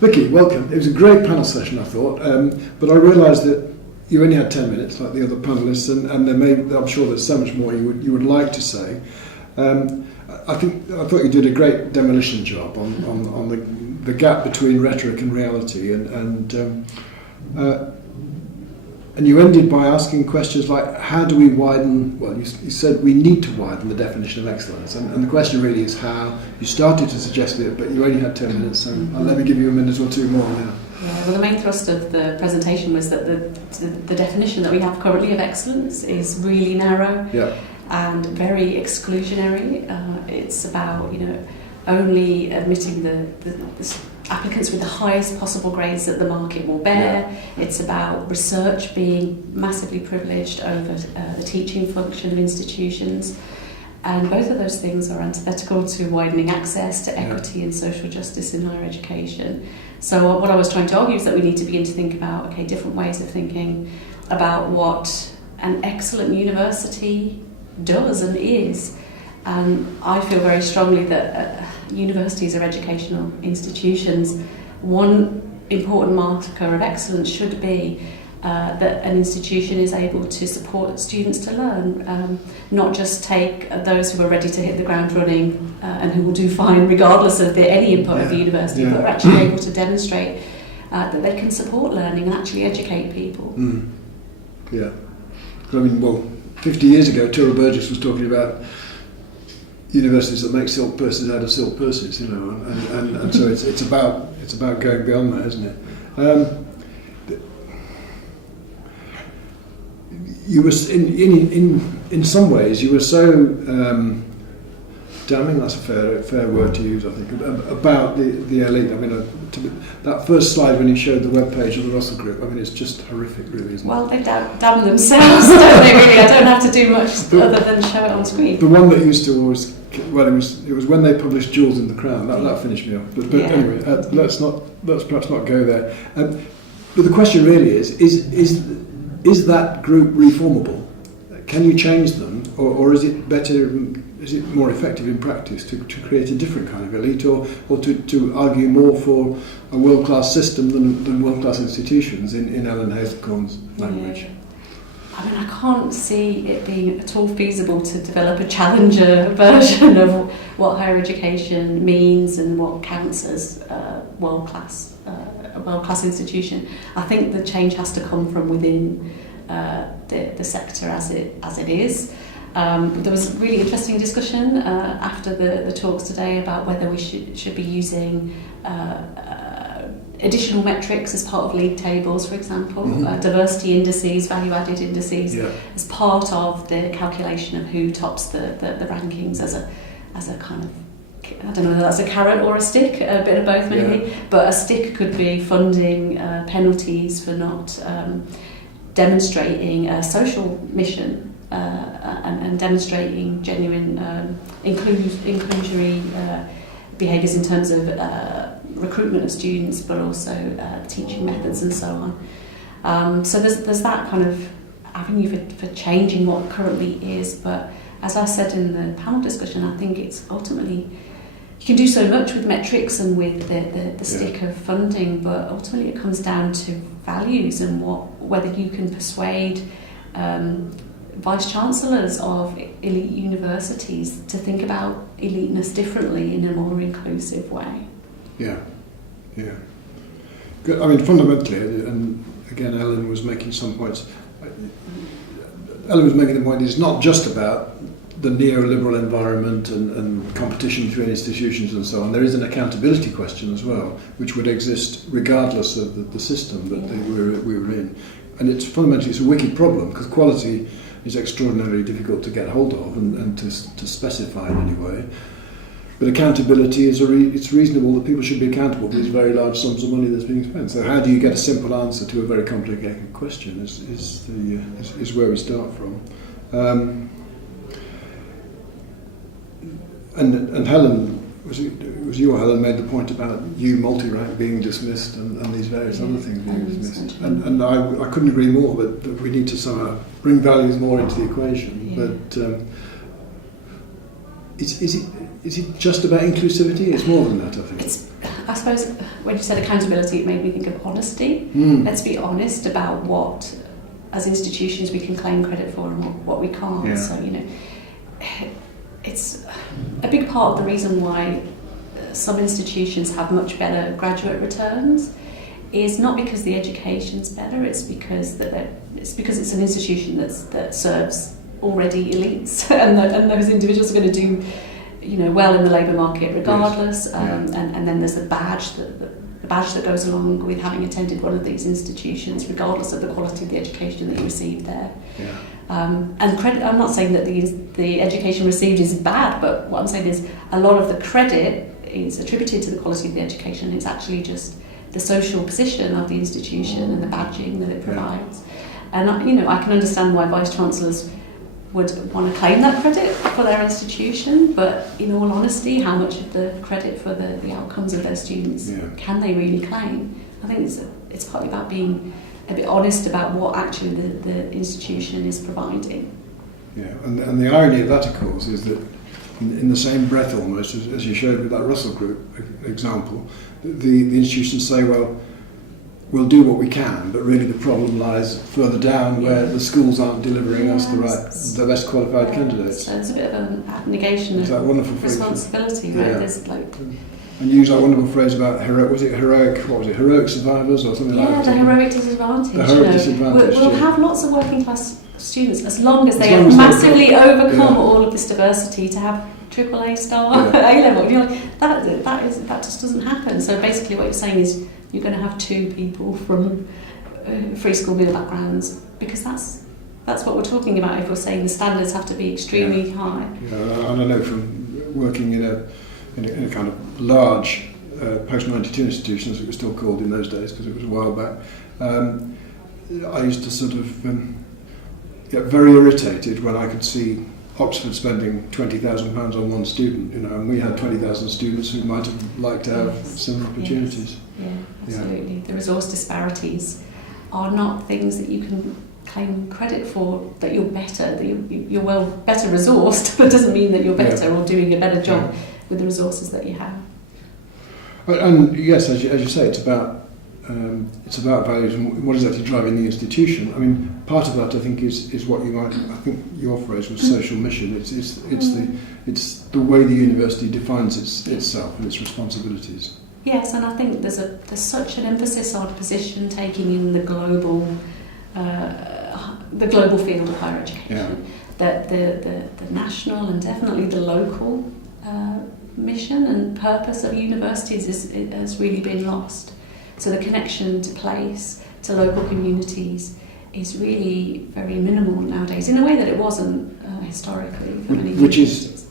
Vikki, welcome. It was a great panel session, I thought, but I realised that you only had 10 minutes, like the other panellists, and I'm sure there's so much more you would like to say. I thought you did a great demolition job on the gap between rhetoric and reality, and you ended by asking questions like, how do we widen, well, you said we need to widen the definition of excellence, and the question really is how. You started to suggest it, but you only had 10 minutes, so let me give you a minute or two more now. Yeah, well, the main thrust of the presentation was that the definition that we have currently of excellence is really narrow and very exclusionary. It's about, only admitting the applicants with the highest possible grades that the market will bear. Yeah. It's about research being massively privileged over the teaching function of institutions. And both of those things are antithetical to widening access to equity and social justice in higher education. So what I was trying to argue is that we need to begin to think about, different ways of thinking about what an excellent university does and is. And I feel very strongly that universities are educational institutions. One important marker of excellence should be that an institution is able to support students to learn, not just take those who are ready to hit the ground running and who will do fine regardless of any input of the university, but are actually able to demonstrate that they can support learning and actually educate people. Yeah. I mean, 50 years ago, Tyrrell Burgess was talking about universities that make silk purses out of silk purses, and so it's about going beyond that, isn't it? You were in some ways you were so damning. That's a fair word to use, I think, about the elite. I mean, that first slide when you showed the web page of the Russell Group. I mean, it's just horrific, really, isn't it? Well, they damn themselves, don't they? Really, I don't have to do much other than show it on screen. The one that used to always, it was when they published Jewels in the Crown. That finished me off. But anyway, let's perhaps not go there. But the question really is that group reformable? Can you change them, or is it better? Is it more effective in practice to create a different kind of elite, or to argue more for a world-class system than world-class institutions in Ellen Hazelcorn's language? I mean, I can't see it being at all feasible to develop a challenger version of what higher education means and what counts as a world-class institution. I think the change has to come from within the sector as it is. There was a really interesting discussion after the talks today about whether we should be using additional metrics as part of league tables, for example, diversity indices, value-added indices, as part of the calculation of who tops the rankings as a kind of, I don't know whether that's a carrot or a stick, a bit of both maybe, but a stick could be funding penalties for not demonstrating a social mission and demonstrating genuine inclusionary behaviours in terms of recruitment of students, but also teaching methods and so on. So there's that kind of avenue for changing what currently is, but as I said in the panel discussion, I think it's ultimately, you can do so much with metrics and with the stick of funding, but ultimately it comes down to values and whether you can persuade vice-chancellors of elite universities to think about eliteness differently in a more inclusive way. Yeah. Good. I mean, fundamentally, and again, Ellen was making some points. Ellen was making the point it's not just about the neoliberal environment and competition between institutions and so on. There is an accountability question as well, which would exist regardless of the system that we were in. And it's fundamentally, it's a wicked problem, because quality is extraordinarily difficult to get hold of and to specify in any way. But accountability it's reasonable that people should be accountable for these very large sums of money that's being spent. So how do you get a simple answer to a very complicated question is where we start from. And Helen, was you or Helen made the point about multi-rank being dismissed and these various other things being dismissed. And I couldn't agree more that we need to somehow bring values more into the equation. But is it just about inclusivity? It's more than that, I think. I suppose when you said accountability, it made me think of honesty. Let's be honest about what, as institutions, we can claim credit for and what we can't. Yeah. So, it's a big part of the reason why some institutions have much better graduate returns is not because the education's better, it's because it's an institution that serves already elites and those individuals are going to do well in the labour market regardless. Yes. And then there's the badge that goes along with having attended one of these institutions, regardless of the quality of the education that you received there. Yeah. And credit, I'm not saying that the education received is bad, but what I'm saying is a lot of the credit is attributed to the quality of the education. It's actually just the social position of the institution and the badging that it provides. And I can understand why vice chancellors would want to claim that credit for their institution, but in all honesty, how much of the credit for the outcomes of their students can they really claim? I think it's partly about being a bit honest about what actually the institution is providing. Yeah, and the irony of that, of course, is that in the same breath almost, as you showed with that Russell Group example, the institutions say, well, we'll do what we can, but really the problem lies further down where the schools aren't delivering us the best qualified candidates. So it's a bit of a negation of that wonderful responsibility, right? There's and use that wonderful phrase about heroic survivors or something like that. Yeah, the heroic disadvantage. The heroic disadvantage. We'll have lots of working class students as long as they have massively overcome all of this diversity to have AAA star A-level. That just doesn't happen. So basically what you're saying is you're going to have two people from free school meal backgrounds, because that's what we're talking about if we're saying the standards have to be extremely high. Yeah, I don't know, from working in a kind of large post-92 institution, as it was still called in those days because it was a while back, I used to sort of get very irritated when I could see Oxford spending £20,000 on one student, and we had 20,000 students who might have liked to have similar opportunities. Yes. Yeah, absolutely. Yeah. The resource disparities are not things that you can claim credit for, that you're better, that you're better resourced, but it doesn't mean that you're better or doing a better job with the resources that you have. And yes, as you say, it's about values and what is actually driving the institution. I mean, part of that I think is what you might. I think your phrase was social mission. It's the way the university defines itself and its responsibilities. Yes, and I think there's such an emphasis on position taking in the global field of higher education that the national and definitely the local mission and purpose of universities has really been lost. So the connection to place, to local communities, is really very minimal nowadays, in a way that it wasn't historically. Which is,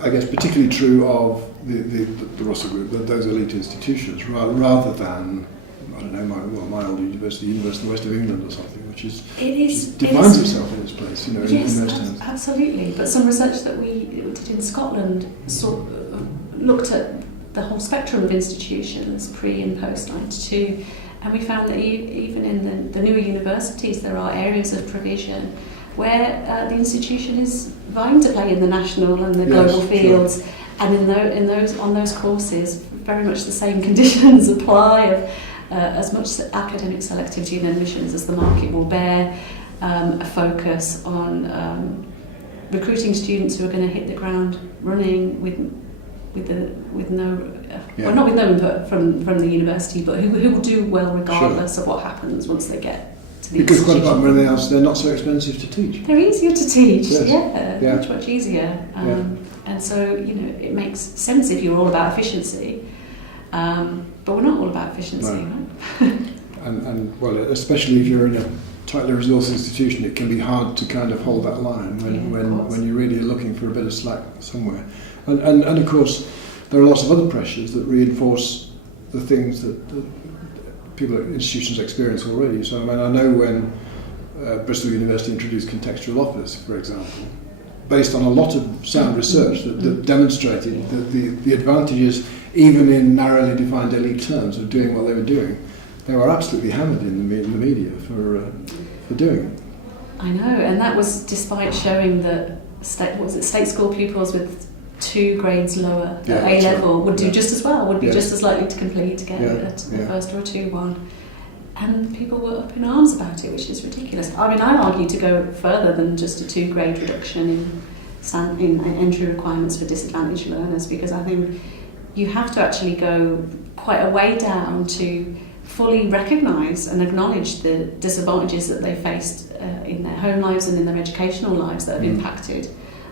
I guess, particularly true of the Russell Group, those elite institutions, rather than, I don't know, my old university of the West of England or something, which defines itself in its place, in those terms. Absolutely. But some research that we did in Scotland looked at the whole spectrum of institutions pre and post 92, and we found that even in the newer universities there are areas of provision where the institution is vying to play in the national and the global fields, and on those courses very much the same conditions apply of as much academic selectivity and admissions as the market will bear, a focus on recruiting students who are going to hit the ground running not with no input from the university, but who will do well regardless of what happens once they get to the because institution. Quite a lot of everything else, they're not so expensive to teach. They're easier to teach, much easier. And so, it makes sense if you're all about efficiency, but we're not all about efficiency, right? and well, especially if you're in a tightly resourced institution, it can be hard to kind of hold that line when you really are looking for a bit of slack somewhere. And of course, there are lots of other pressures that reinforce the things that people at institutions experience already. So I know when Bristol University introduced contextual offers, for example, based on a lot of sound research that demonstrated that the advantages, even in narrowly defined elite terms, of doing what they were doing, they were absolutely hammered in the media for doing it. I know, and that was despite showing that state school pupils with 2 grades lower Yeah, at that's A-level right. would do Yeah. just as well, would be Yes. just as likely to complete, to get a first or a 2-1. And people were up in arms about it, which is ridiculous. I mean, I argue to go further than just a 2-grade reduction in entry requirements for disadvantaged learners, because I think you have to actually go quite a way down to fully recognise and acknowledge the disadvantages that they faced in their home lives and in their educational lives that have impacted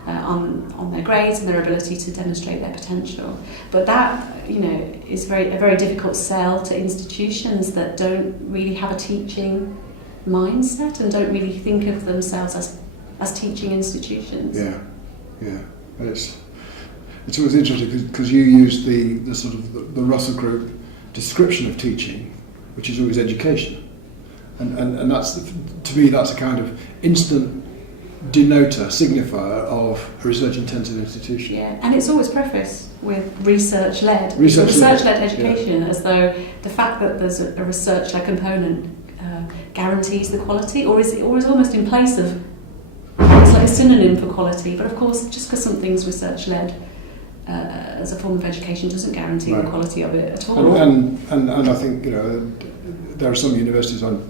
on their grades and their ability to demonstrate their potential. But that, is a very difficult sell to institutions that don't really have a teaching mindset and don't really think of themselves as teaching institutions. Yeah. It's always interesting because you use the sort of the Russell Group description of teaching, which is always education, and that's, to me, that's a kind of instant denoter, signifier of a research-intensive institution. Yeah, and it's always prefaced with research-led. Research-led education, as though the fact that there's a research-led component guarantees the quality, or is almost in place of, it's like a synonym for quality. But of course, just because something's research-led as a form of education doesn't guarantee the quality of it at all. And I think there are some universities, I'm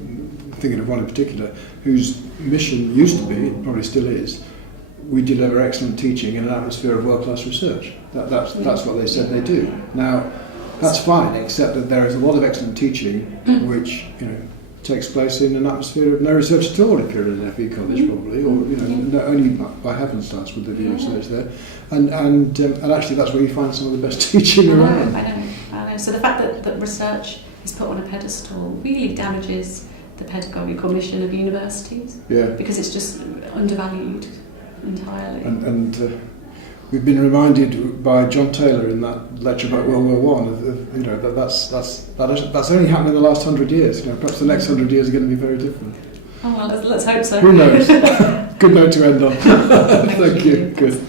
thinking of one in particular, whose mission used to be, probably still is, we deliver excellent teaching in an atmosphere of world-class research. That's what they said they do. Now, that's fine, except that there is a lot of excellent teaching which takes place in an atmosphere of no research at all if you're in an FE college, probably, or only by happenstance would there be research there. And actually, that's where you find some of the best teaching around. I know. So the fact that research is put on a pedestal really damages the pedagogical mission of universities. Because it's just undervalued entirely. And we've been reminded by John Taylor in that lecture about World War I that's only happened in the last 100 years. Perhaps the next 100 years are going to be very different. Oh well, let's hope so. Who knows? Good note to end on. Thank you. Good.